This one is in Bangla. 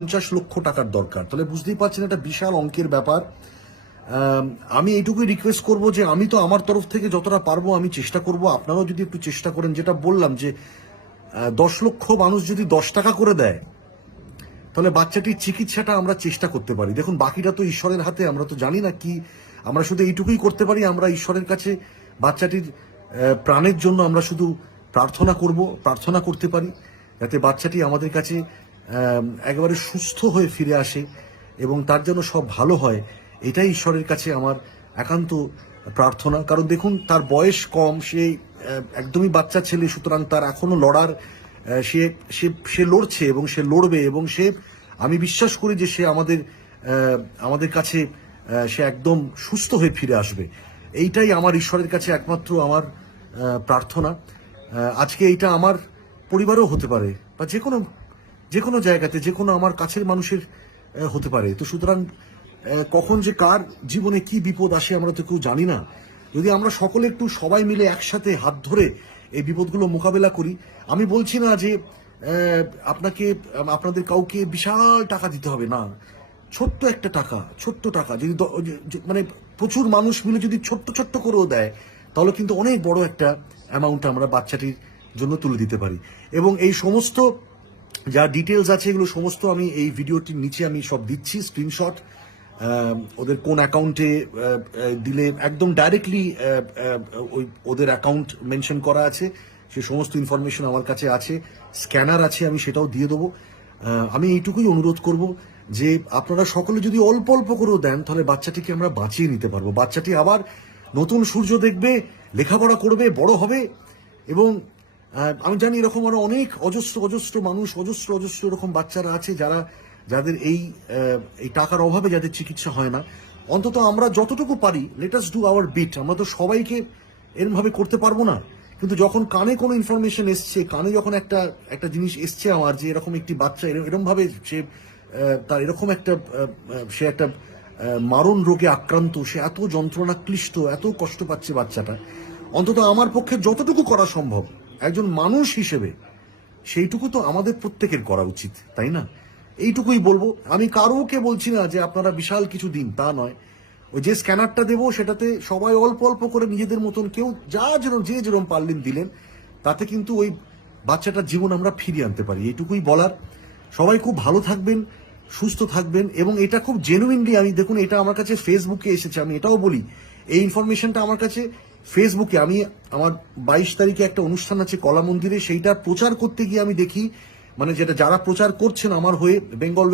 পঞ্চাশ লক্ষ টাকার দরকার। তাহলে বুঝতেই পারছেন এটা বিশাল অঙ্কের ব্যাপার। আমি এইটুকুই রিকোয়েস্ট করব যে আমি তো আমার তরফ থেকে যতটা পারব আমি চেষ্টা করব। আপনারাও যদি একটু চেষ্টা করেন, যেটা বললাম যে দশ লক্ষ মানুষ যদি দশ টাকা করে দেয়, তাহলে বাচ্চাটির চিকিৎসাটা আমরা চেষ্টা করতে পারি। দেখুন, বাকিটা তো ঈশ্বরের হাতে, আমরা তো জানি না কি। আমরা শুধু এইটুকুই করতে পারি, আমরা ঈশ্বরের কাছে বাচ্চাটির প্রাণের জন্য আমরা শুধু প্রার্থনা করব, প্রার্থনা করতে পারি, যাতে বাচ্চাটি আমাদের কাছে একেবারে সুস্থ হয়ে ফিরে আসে এবং তার জন্য সব ভালো হয়, এটাই ঈশ্বরের কাছে আমার একান্ত প্রার্থনা। কারণ দেখুন, তার বয়স কম, সে একদমই বাচ্চা ছেলে, সুতরাং তার এখনও লড়ার সে সে সে লড়ছে এবং সে লড়বে এবং সে, আমি বিশ্বাস করি যে সে আমাদের আমাদের কাছে সে একদম সুস্থ হয়ে ফিরে আসবে। এইটাই আমার ঈশ্বরের কাছে একমাত্র আমার প্রার্থনা। আজকে এইটা আমার পরিবারও হতে পারে বা যে কোনো যে কোনো জায়গাতে যে কোনো আমার কাছের মানুষের হতে পারে। তো সুতরাং কখন যে কার জীবনে কি বিপদ আসে আমরা তো কেউ জানি না। যদি আমরা সকলে একটু সবাই মিলে একসাথে হাত ধরে এই বিপদগুলো মোকাবেলা করি, আমি বলছি না যে আপনাকে, আপনাদের কাউকে বিশাল টাকা দিতে হবে, না। ছোট্ট একটা টাকা, ছোট্ট টাকা। যদি মানে প্রচুর মানুষ মিলে যদি ছোট্ট ছোট্ট করেও দেয়, তাহলে কিন্তু অনেক বড় একটা অ্যামাউন্ট আমরা বাচ্চাটির জন্য তুলে দিতে পারি। এবং এই সমস্ত যা ডিটেলস আছে, এগুলো সমস্ত আমি এই ভিডিওটির নিচে আমি সব দিচ্ছি স্ক্রিনশট ওদের কোন অ্যাকাউন্টে দিলে একদম ডাইরেক্টলি ওই ওদের অ্যাকাউন্ট মেনশন করা আছে। সে সমস্ত ইনফরমেশন আমার কাছে আছে। স্ক্যানার আছে, আমি সেটাও দিয়ে দেবো। আমি এইটুকুই অনুরোধ করব যে আপনারা সকলে যদি অল্প অল্প করেও দেন, তাহলে বাচ্চাটিকে আমরা বাঁচিয়ে নিতে পারব। বাচ্চাটি আবার নতুন সূর্য দেখবে, লেখাপড়া করবে, বড় হবে এবং আমি জানি এরকম আরও অনেক অজস্র অজস্র মানুষ, অজস্র অজস্র এরকম বাচ্চারা আছে যারা, যাদের এই এই টাকার অভাবে যাদের চিকিৎসা হয় না। অন্তত আমরা যতটুকু পারি লেটাস ডু আওয়ার বিট আমরা তো সবাইকে এরমভাবে করতে পারব না। কিন্তু যখন কানে কোনো ইনফরমেশন এসছে, কানে যখন একটা একটা জিনিস এসছে আমার যে এরকম একটি বাচ্চা এরকম ভাবে সে তার এরকম একটা সে একটা মারণ রোগে আক্রান্ত, সে এত যন্ত্রণা ক্লিষ্ট এত কষ্ট পাচ্ছে বাচ্চাটা। অন্তত আমার পক্ষে যতটুকু করা সম্ভব একজন মানুষ হিসেবে সেইটুকু তো আমাদের প্রত্যেকের করা উচিত, তাই না? এইটুকুই বলব। আমি কারোকে বলছি না যে আপনারা বিশাল কিছু দিন, তা নয়। ওই যে স্ক্যানারটা দেবো, সেটাতে সবাই অল্প অল্প করে নিজেদের মতন কেউ যা যেন যে যেরকম পারলেন দিলেন, তাতে কিন্তু ওই বাচ্চাটার জীবন আমরা ফিরিয়ে আনতে পারি। এইটুকুই বলার। সবাই খুব ভালো থাকবেন, সুস্থ থাকবেন, এবং এটা খুব জেনুইনলি আমি দেখুন, এটা আমার কাছে ফেসবুকে এসেছে, আমি এটাও বলি। এই ইনফরমেশনটা আমার কাছে ফেসবুকে আমি আমার বাইশ তারিখে একটা অনুষ্ঠান আছে কলা মন্দিরে, সেইটা প্রচার করতে গিয়ে আমি দেখি মানে যেটা যারা প্রচার করছেন আমার হয়ে, বেঙ্গল